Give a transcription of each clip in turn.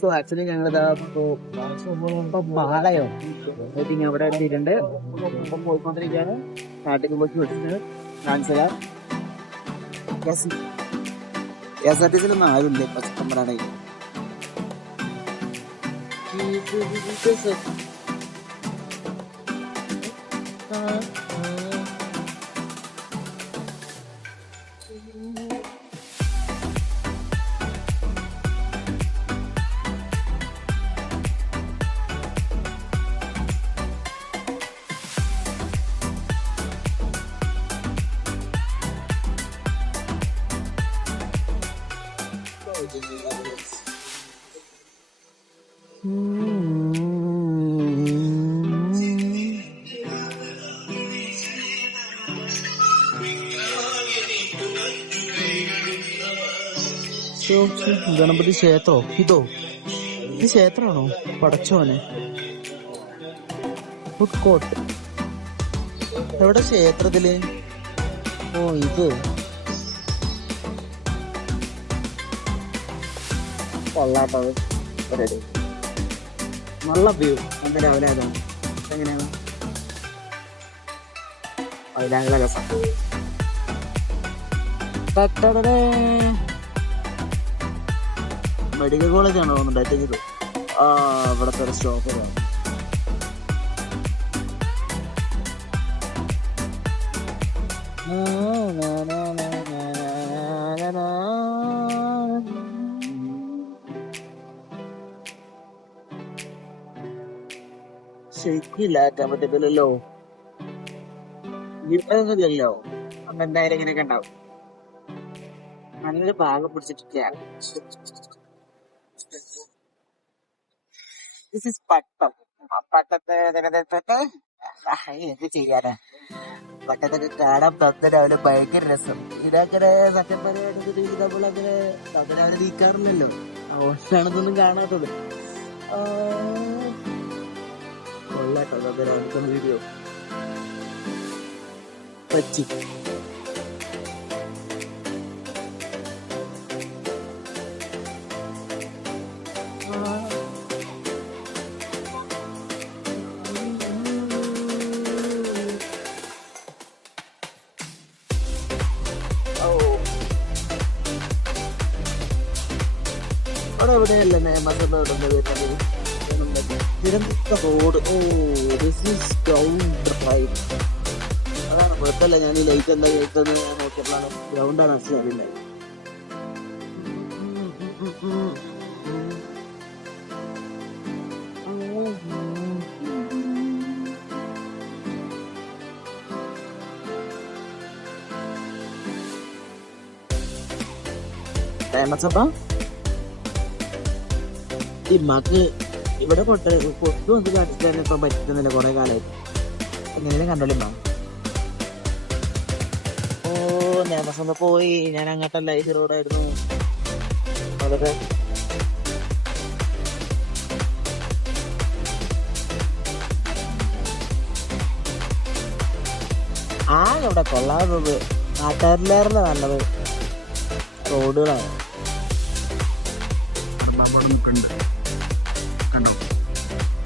So actually ഞങ്ങളിതാ ഇപ്പൊ മാളയോ പിന്നെ അവിടെ എത്തിയിട്ടുണ്ട്. ഇപ്പം പോയിക്കൊണ്ടിരിക്കുകയാണ്. നാട്ടിൽ പോയി വിട്ടിട്ട് കാണിച്ചത് KSRTC ആരുമില്ല ഇപ്പൊ ചിക്കമ്പറാണ്. ഗണപതി ക്ഷേത്രോ? ഇത് ക്ഷേത്രമാണോ? പടച്ചോനെ, ഫുഡ് കോർട്ട് എവിടെ ക്ഷേത്രത്തില്? ഓ ഇത് കൊള്ളാട്ടത്. നല്ല വ്യൂ. അന്ന് രാവിലെ ആയതാണ്. എങ്ങനെയാണ് അതിനാകുള്ള രസം. മെഡിക്കൽ കോളേജാണോ തോന്നുന്നുണ്ട്. ഇവിടത്തെ ഒരു സ്റ്റോപ്പറാണ്. ശരിക്കും ഇല്ലാറ്റാൻ പറ്റത്തില്ലല്ലോ, ഇല്ലല്ലോ. അപ്പൊ എന്തായാലും ഇങ്ങനെയൊക്കെ ഉണ്ടാവും. നല്ലൊരു ഭാഗം പിടിച്ചിട്ടൊക്കെയാണ്. This is പട്ടം. പട്ടത്തെ എന്ത് ചെയ്യാനാ? പട്ടത്തൊക്കെ കാണാൻ തന്നരാവിലെ ഭയങ്കര രസം. ഇതങ്ങനെ സത്യം പറയുകയാണെങ്കിൽ നമ്മളങ്ങനെ തന്നരാവിലെ നീക്കാറില്ലല്ലോ. അതുകൊണ്ടാണിതൊന്നും കാണാത്തത്. കൊള്ളാട്ടോ തന്നരാവിലത്തെ വീഡിയോ പറ്റി. അവിടെ എവിടെയല്ലേ നേമത്തെ road? Oh this is ground ride. അതാണ് കുഴപ്പമില്ല. ഞാൻ ഈ ലൈറ്റ് എന്താ ലൈറ്റ് ഞാൻ നോക്കിയപ്പോഴാണ് ഗ്രൗണ്ടാണ് അറിയില്ല. ഫേമസപ്പാ ഇമ്മക്ക് ഇവിടെ പൊട്ട് വന്ന് കാണിച്ചു തന്നെ ഇപ്പൊ പറ്റുന്നില്ല. കുറെ കാലമായിട്ട് എങ്ങനെയും കണ്ടോളിമ്മ. ഓ നേമസൊന്ന് പോയി. ഞാൻ അങ്ങോട്ടല്ല, ഈ റോഡായിരുന്നു. അതൊക്കെ ഇവിടെ കൊള്ളാത്തത് നാട്ടുകാരിലേറെ നല്ലത് റോഡുകളാണ്. കണ്ടോ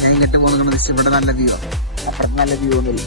ഞാൻ ഇങ്ങോട്ട് പോകുന്ന ഇവിടെ നല്ല വ്യൂ ആണ്. അപ്പുറത്ത് നല്ല വ്യൂ ഒന്നുമില്ല.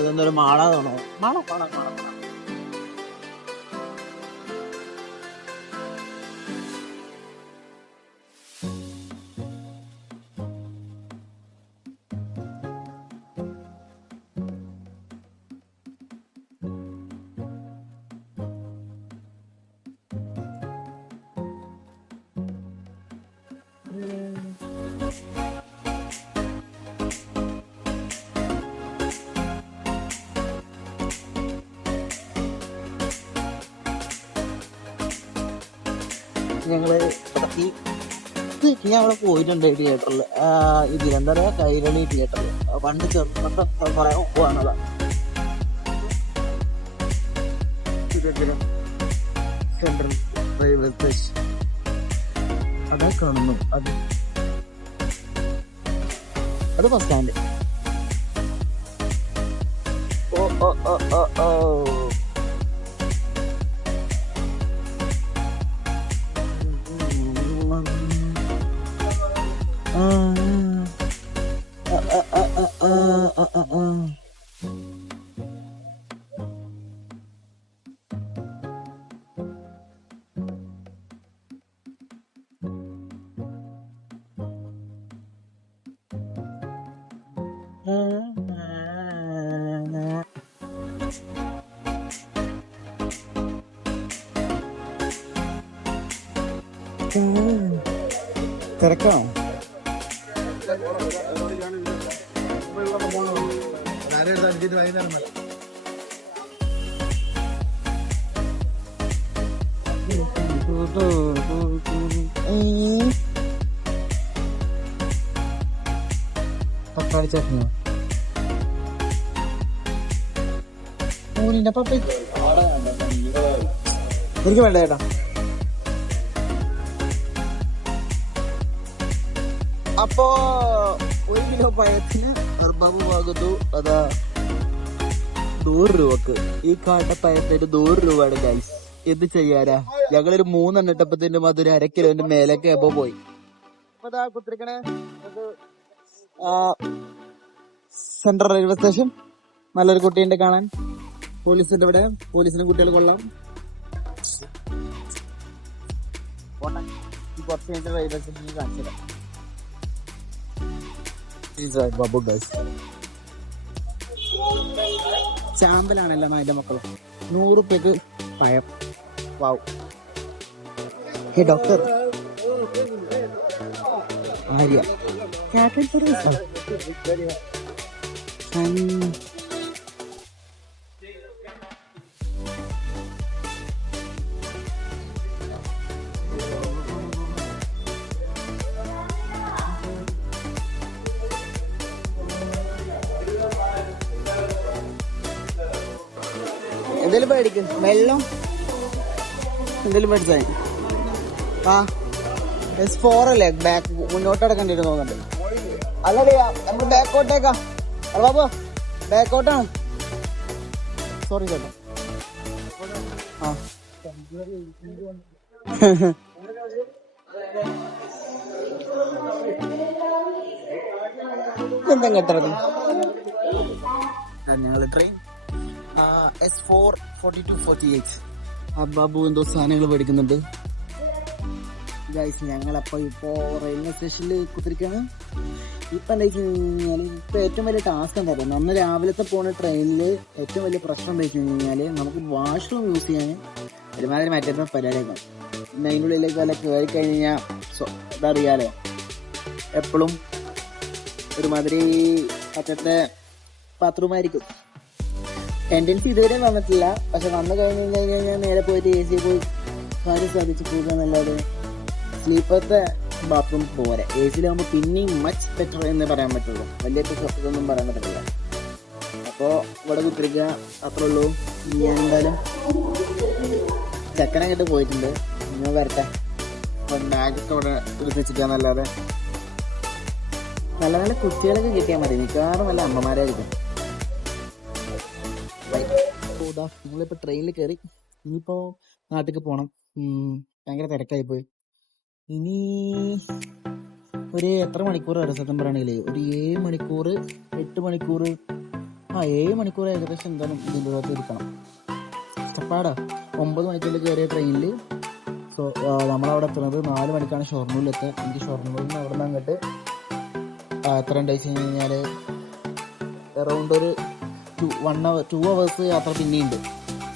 ഇതൊന്നൊരു മാള തോന്നോ? മാള മാള മാള ഞങ്ങള് ഞാൻ അവിടെ പോയിട്ടുണ്ട് തിയേറ്ററിൽ. ഇതിലെന്താ പറയാ, കൈരളി തിയേറ്ററിൽ. പണ്ട് ചെറുപ്പത്തെ പറയാൻ പോവാണതാ. സെൻട്രൽ റെയിൽവേ സ്റ്റേഷൻ അതാ കാണുന്നു. അത് ബസ് സ്റ്റാൻഡ്. ഓ ഓ ഓ ഓ ഓ തിരക്കാണോ? തക്കാളി ചട്നിയോ? ഊരിന്റെ പപ്പ എനിക്ക് വേണ്ട ചേട്ടാ. അപ്പോ 1 കിലോ പഴത്തിന് അർബാബ് ഭാഗത്തു അതാ 100 രൂപക്ക്. ഈ കാട്ടപ്പഴത്തിന് 100 രൂപയുടെ ഗൈസ്. എന്ത് ചെയ്യാനാ? ഞങ്ങളൊരു 3 എണ്ണം ഇട്ടപ്പത്തിന്റെ മധുര 1/2 കിലോന്റെ മേലൊക്കെ ആയപ്പോ പോയി. അപ്പൊ കുത്തിരിക്കണേ സെൻട്രൽ റെയിൽവേ സ്റ്റേഷൻ. നല്ലൊരു കുട്ടീന്റെ കാണാൻ. പോലീസിന്റെ ഇവിടെ. പോലീസിന്റെ കുട്ടികൾ കൊള്ളാം. കുറച്ച് കഴിഞ്ഞിട്ട് റെയിൽവേ സ്റ്റേഷനിൽ കാണിച്ചില്ല. ബാബു ഗൈസ് ചാമ്പലാണല്ലോ അതിന്റെ മക്കളും. 100 രൂപയ്ക്ക് പഴം. വാവ്. ഹേ ഡോക്ടർ ആര്യ എന്തേലും മേടിക്കും. വെള്ളം എന്തേലും മേടിച്ചാൽ ആ S4 അല്ലേ? ബാക്ക് മുന്നോട്ട് അടക്കണ്ടിട്ട് തോന്നുന്നുണ്ട്. അല്ലടേ നമ്മള് ബാക്കോട്ടേക്കാ. ബാബു ബാക്കോട്ടാണ്. സോറി ചേട്ടാ. ആ എന്താ കേട്ടത്? ഞങ്ങള് ട്രെയിൻ S4 4248 ബാബു എന്തോ സാധനങ്ങൾ മേടിക്കുന്നുണ്ട് ഗൈസ്. ഞങ്ങളപ്പോ ഇപ്പോ റെയിൽവേ സ്റ്റേഷനിൽ കുത്തിരിക്കാണ്. ഇപ്പൊ എന്താ വെച്ച് കഴിഞ്ഞാല് ഇപ്പൊ ഏറ്റവും വലിയ ടാസ്ക് എന്താ പറയുക, അന്ന് രാവിലത്തെ പോണ ട്രെയിനിൽ ഏറ്റവും വലിയ പ്രശ്നം എന്താ വെച്ച് കഴിഞ്ഞാല് നമുക്ക് വാഷ്റൂം യൂസ് ചെയ്യാൻ ഒരുമാതിരി മാറ്റുന്ന പരിപാടിയൊക്കെ. പിന്നെ അതിൻ്റെ ഉള്ളിലേക്ക് വല്ല കയറി കഴിഞ്ഞാൽ ഇതറിയാലോ, എപ്പോഴും ഒരുമാതിരി പറ്റത്തെ ബാത്റൂമായിരിക്കും. ടെൻഡൻസി ഇതുവരെ വന്നിട്ടില്ല. പക്ഷെ വന്നു കഴിഞ്ഞ് കഴിഞ്ഞാൽ നേരെ പോയിട്ട് AC പോയി കാര്യം സാധിച്ച് പോകുന്നല്ലാതെ സ്ലീപ്പറത്തെ ബാത്റൂം പോരെ. AC-ലാകുമ്പോൾ പിന്നെയും മച്ച് ബെറ്റർ എന്ന് പറയാൻ പറ്റുള്ളൂ. വലിയ ഇതൊന്നും പറയാൻ പറ്റില്ല. അപ്പോൾ ഇവിടെ കുത്തിരിക്കുക അത്രേ ഉള്ളൂ. ഞാൻ എന്തായാലും ചെക്കനങ്ങോട്ട് പോയിട്ടുണ്ട്. ഇങ്ങനെ വരട്ടെ. അപ്പം ബാഗൊക്കെ ഇവിടെ എടുത്ത് വെച്ചിട്ടാന്നല്ലാതെ നല്ല നല്ല കുട്ടികളൊക്കെ കിട്ടിയാൽ മതി. മിക്കവാറും നല്ല അമ്മമാരായിരിക്കും. നമ്മളിപ്പോൾ ട്രെയിനിൽ കയറി. ഇനിയിപ്പോൾ നാട്ടിലേക്ക് പോകണം. ഭയങ്കര തിരക്കായി പോയി. ഇനി ഒരു എത്ര മണിക്കൂർ വരെ സത്യം പറയുകയാണെങ്കിൽ ഒരു 7 മണിക്കൂർ 8 മണിക്കൂർ 7 മണിക്കൂർ ഏകദേശം എന്തായാലും ഇതിൻ്റെ ഭാഗത്ത് ഇരിക്കണം. കഷ്ടപ്പാടാ. 9 മണിക്കുള്ളിൽ കയറിയ ട്രെയിനിൽ നമ്മളവിടെ എത്തുന്നത് 4 മണിക്കാണ് ഷൊർണൂരിലെത്തുക. എനിക്ക് ഷൊർണൂരിൽ നിന്ന് അവിടെ നിന്ന് അങ്ങോട്ട് എത്ര ഉണ്ട് വെച്ച് കഴിഞ്ഞാൽ അറൗണ്ട് ഒരു 2 hours യാത്ര പിന്നെയുണ്ട്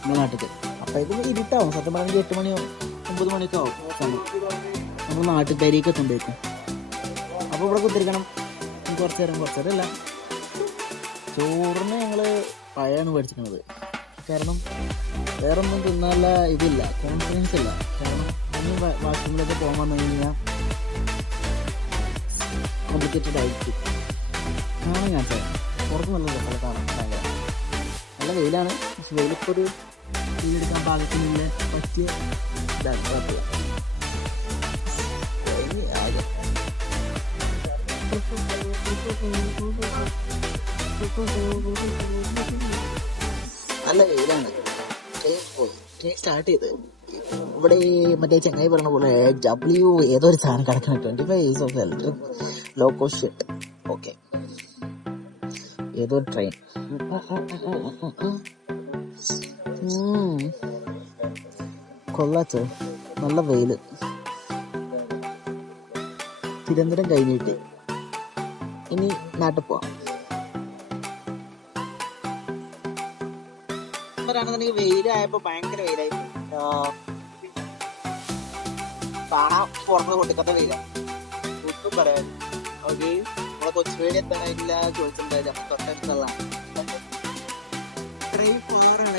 നമ്മുടെ നാട്ടിൽ. അപ്പോഴേക്കും ഇരുട്ടാവും. സത്യം പറഞ്ഞാൽ 8 മണിയോ 9 മണിയൊക്കെ ആവും നമ്മൾ നാട്ടുകാരിയൊക്കെ എത്തുമ്പോഴേക്കും. അപ്പോൾ ഇവിടെ കുത്തിരിക്കണം കുറച്ച് നേരം അല്ല. ചോറിന് ഞങ്ങൾ പഴമാണ് മേടിച്ചിരിക്കുന്നത്. കാരണം വേറെ ഒന്നും തിന്നാനുള്ള ഇതില്ല, കോൺഫിഡൻസ് ഇല്ല. കാരണം ഇനി വാഷ്റൂമിലൊക്കെ പോകാൻ വന്നു കഴിഞ്ഞാൽ കോംപ്ലിക്കേറ്റഡ് ആയിരിക്കും. കാണാൻ ഞാൻ പുറത്ത് നല്ല രസമല്ല കാണാൻ. ഭയങ്കര നല്ല വെയിലാണ്. പക്ഷെ വെയിലിപ്പോൾ ഒരു വീടെടുക്കാൻ പാകത്തിനുള്ള പറ്റിയ ഇതാണ്. കുഴപ്പമില്ല. നല്ല വെയിലാണ്. ട്രെയിൻ പോയി, ട്രെയിൻ സ്റ്റാർട്ട് ചെയ്ത് ഇവിടെ ഈ മറ്റേ ചെങ്ങായി പറഞ്ഞ പോലെ ഏതോ ഒരു സാധനം കിടക്കണം. 25 years of electric low cost sheet. Okay, ഏതോ ഒരു ട്രെയിൻ. കൊള്ളാച്ചോ, നല്ല വെയില്. തിരുവനന്തപുരം കഴിഞ്ഞിട്ട് ഇനി നാട്ടിൽ പോവാം. ാണെന്നുണ്ടെങ്കിൽ വെയിലായപ്പോ ഭയങ്കര വെയിലായി. കാണാൻ പുറത്ത് പൊട്ടിക്കത്ത വെയില ഒട്ടും പറയാൻ. ഓക്കെ, നമ്മളെ കൊച്ചുവേലി എത്താനായിട്ടില്ല ചോദിച്ചിട്ടുണ്ടായില്ല. തൊട്ടടുത്തുള്ളതാണ്. ഇത്രയും പാറാണ്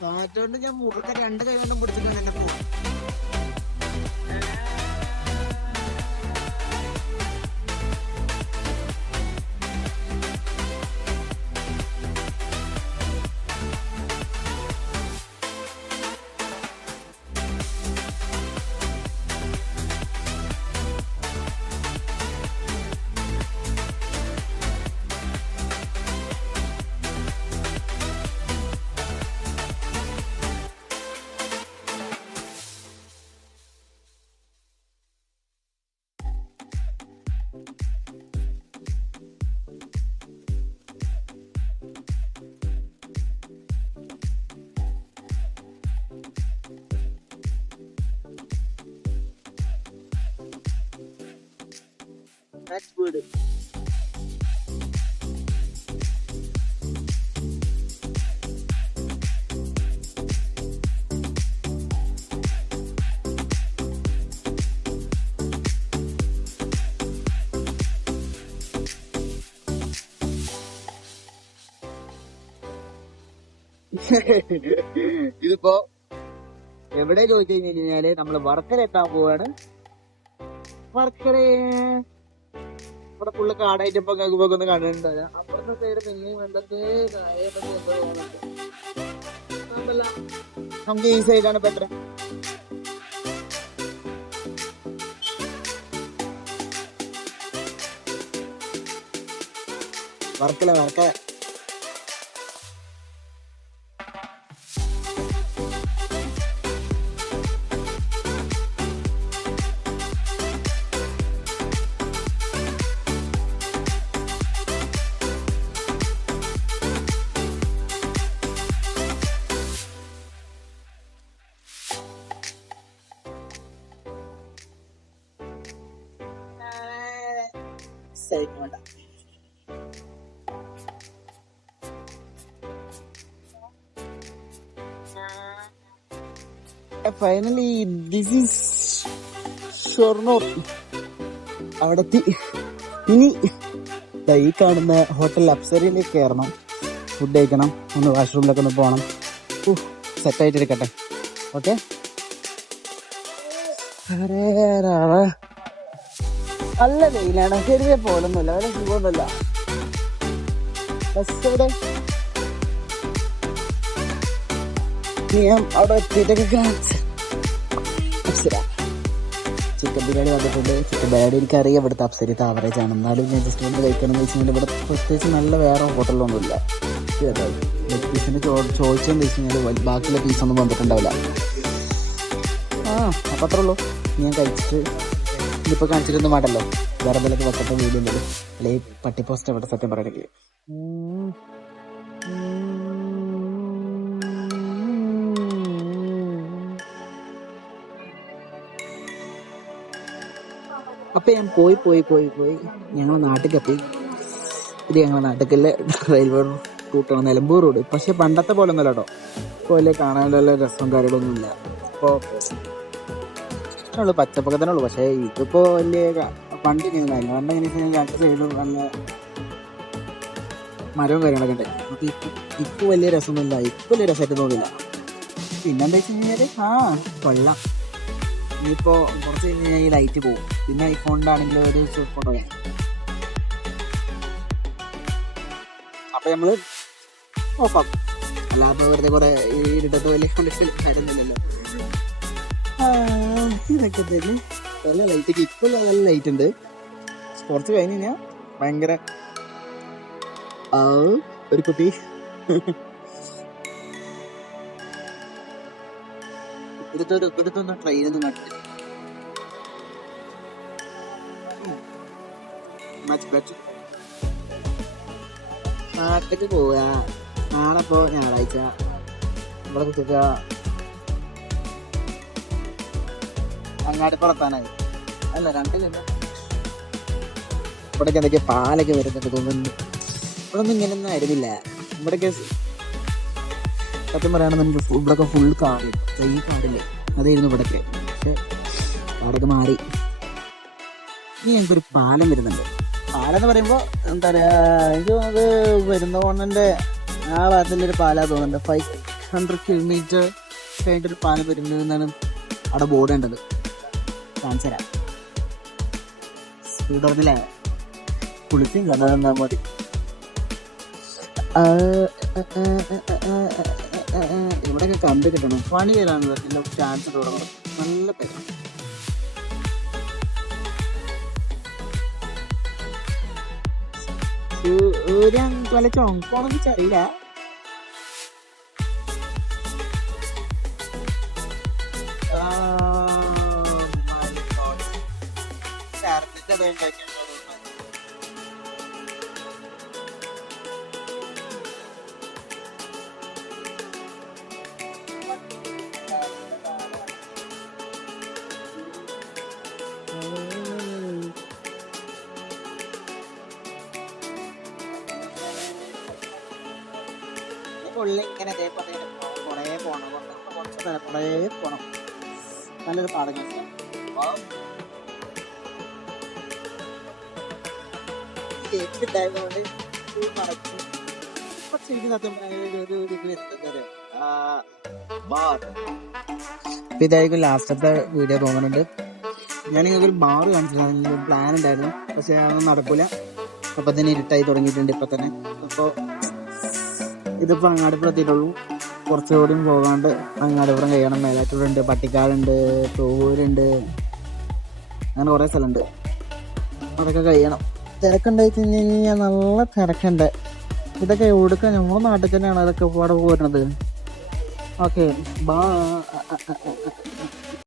കാറ്റോണ്ട് ഞാൻ മുറുക്ക 2 കൈ കൊണ്ടും പിടിച്ചിട്ടുണ്ട് എന്നെ പോകും. That's good. ഇതിപ്പോ എവിടെ ചോദിച്ചു കഴിഞ്ഞാല് നമ്മള് വർക്കല എത്താൻ പോവാണ്. വർക്കല ഇവിടെ ഫുള്ള് കാടായിട്ട് ഇപ്പൊ ഒന്ന് കണ്ടിട്ടുണ്ടായ അപ്പുറത്തെ സൈഡ് പിന്നെയും എന്തൊക്കെ നമുക്ക് ഈ സൈഡാണ് ഇപ്പൊ എത്ര. വർക്കല വർക്കല വേണ്ട. Finally this is Shoranur. അവിടെത്തി. ഇനി ഈ കാണുന്ന ഹോട്ടൽ അപ്സരയിലേക്ക് കയറണം, ഫുഡ് കഴിക്കണം, ഒന്ന് വാഷ്റൂമിലൊക്കെ ഒന്ന് പോകണം. സെറ്റായിട്ടിരിക്കട്ടെ. ഓക്കെ, നല്ല വെയിലാണ്. ചെറിയ പോലൊന്നുമില്ല, വളരെ സുഖമൊന്നുമില്ല. ബസ് ഇവിടെ ഞാൻ അവിടെ എത്തിയിട്ടൊക്കെ കാണിച്ച് അപ്സര ചിക്കൻ ബിരിയാണി വന്നിട്ടുണ്ട്. ചിക്കൻ ബിരിയാണി എനിക്കറിയാം ഇവിടുത്തെ അപ്സരത്തെ ആവറേജ് ആണ്. എന്നാലും ഞാൻ ജസ്റ്റ് ഒന്ന് കഴിക്കണമെന്ന് വെച്ചാൽ ഇവിടെ പ്രത്യേകിച്ച് നല്ല വേറെ ഹോട്ടലൊന്നുമില്ല. ലെഗ് പീസിന് ചോദിച്ചതെന്ന് വെച്ച് കഴിഞ്ഞാൽ ബാക്കിയുള്ള പീസൊന്നും വന്നിട്ടുണ്ടാവില്ല. അപ്പം അത്രേ ഉള്ളൂ. ഞാൻ കഴിച്ചിട്ട് ഇതിപ്പോൾ കാണിച്ചിട്ടൊന്നും വേണ്ടല്ലോ, വേറെ എന്തെങ്കിലും വെക്കട്ടെ വീഡിയോ എന്തെങ്കിലും, അല്ലെങ്കിൽ പട്ടി പോസ്റ്റ് അവിടെ സത്യം പറയണമെങ്കിൽ. അപ്പം ഞാൻ പോയി ഞങ്ങളെ നാട്ടിലെത്തി. ഇത് ഞങ്ങളുടെ നാട്ടിലെ റെയിൽവേ റൂട്ടാണ്, നിലമ്പൂർ റോഡ്. പക്ഷെ പണ്ടത്തെ പോലെ ഒന്നുമല്ല കേട്ടോ. ഇപ്പോൾ വലിയ കാണാനുള്ള രസം കാര്യങ്ങളൊന്നുമില്ല. ഇപ്പോൾ ഉള്ളൂ, പച്ചപ്പൊക്കെ തന്നെ ഉള്ളൂ. പക്ഷേ ഇതിപ്പോ വലിയ പണ്ട് ഇങ്ങനെ കാരണം എങ്ങനെ 2 സൈഡും നല്ല മരവും കാര്യങ്ങളൊക്കെ ഉണ്ട്. അപ്പൊ ഇപ്പൊ വലിയ രസമൊന്നുമില്ല, ഇപ്പൊ വലിയ രസമായിട്ട് തോന്നില്ല. പിന്നെന്താ വെച്ച് കഴിഞ്ഞാല് കൊള്ളാം. ഇനിയിപ്പോ കുറച്ച് കഴിഞ്ഞ് കഴിഞ്ഞാൽ ഈ ലൈറ്റ് പോകും. പിന്നെ ഐഫോണിന്റെ ആണെങ്കിൽ ഒരു ഫോട്ടോ ചെയ്യാം. അപ്പൊ നമ്മള് ഓഫാക്കും. അല്ലാതെ വെറുതെ കുറെ ഇരുട്ടത്ത് വലിയ കാര്യമൊന്നുമില്ലല്ലോ. ഇതൊക്കെ തന്നെ നല്ല ലൈറ്റ്. ഇപ്പൊ നല്ല ലൈറ്റ് ഉണ്ട്. കുറച്ച് കഴിഞ്ഞ് കഴിഞ്ഞാൽ ഭയങ്കര ആ ഒരു കുട്ടി ഇവിടുത്തെ ട്രെയിനൊന്നും കണ്ടിട്ട് നാട്ടിലേക്ക് പോവുക. നാളെ ഇപ്പോ ഞായറാഴ്ച ഇവിടെ കുത്തിക്ക അങ്ങാടി പുറത്താനായി അല്ല രണ്ടിലല്ല. ഇവിടേക്ക് എന്തൊക്കെ പാലൊക്കെ വരുന്നുണ്ട് തോന്നുന്നു. ഇവിടെ ഒന്നും ഇങ്ങനെയൊന്നും ആയിരുന്നില്ല. ഇവിടേക്ക് സത്യം പറയുകയാണെന്നുണ്ടെങ്കിൽ ഇവിടെയൊക്കെ ഫുൾ കാട്, ഈ കാടില്ലേ അതായിരുന്നു ഇവിടൊക്കെ. പക്ഷെ അവിടെയൊക്കെ മാറി. ഇനി ഞങ്ങൾക്കൊരു പാലം വരുന്നുണ്ട്. പാലം എന്ന് പറയുമ്പോൾ എന്താ പറയുക, എനിക്ക് തോന്നുന്നത് വരുന്ന കോണൻ്റെ ആ ഭാഗത്തിൻ്റെ ഒരു പാലാണ് തോന്നുന്നുണ്ട്. 500 കിലോമീറ്റർ കഴിഞ്ഞിട്ടൊരു പാലം വരുന്നത് എന്നാണ് അവിടെ ബോർഡ് കണ്ടത്. കാണിച്ചു തരാം. സ്പീഡ് പറഞ്ഞില്ലേ, കുളിച്ചും കണ്ടാൽ മതി. ഇവിടെയൊക്കെ കണ്ടു കിട്ടണം. പണി തരാന്ന് പറഞ്ഞ ചാൻസ് തുടങ്ങണം. നല്ല പേര് വല്ല ചോങ്കോണെന്ന് അറിയില്ല. ഉള്ളിൽ ഇങ്ങനെ അതേപോലെ കുറേ പോണം, കുറേ പോണം. നല്ലൊരു പാടം ഉണ്ടായതുകൊണ്ട് ഇതായിരിക്കും ലാസ്റ്റത്തെ വീഡിയോ തോന്നുന്നുണ്ട്. ഞാൻ നിങ്ങൾക്ക് ഒരു ബാർ കാണിച്ചിട്ടുണ്ടായിരുന്നു, പ്ലാൻ ഉണ്ടായിരുന്നു. പക്ഷെ അതൊന്നും നടക്കൂല. അപ്പൊ തന്നെ ഇരുട്ടായി തുടങ്ങിയിട്ടുണ്ട് ഇപ്പൊ തന്നെ. അപ്പോൾ ഇതിപ്പോൾ അങ്ങാടിപ്പുറം എത്തിയിട്ടുള്ളൂ. കുറച്ചുകൂടിയും പോകാണ്ട് അങ്ങാടിപ്പുറം കഴിയണം. മേലാറ്റൂരുണ്ട്, പട്ടിക്കാടുണ്ട്, തോവൂരുണ്ട്, അങ്ങനെ കുറേ സ്ഥലമുണ്ട്. അതൊക്കെ കഴിയണം. തിരക്കുണ്ടായി കഴിഞ്ഞ് കഴിഞ്ഞാൽ നല്ല തിരക്കുണ്ട്. ഇതൊക്കെ എവിടുക്ക നമ്മുടെ നാട്ടിൽ തന്നെയാണ് അതൊക്കെ അവിടെ പോരുന്നത്. ഓക്കെ, ബാ.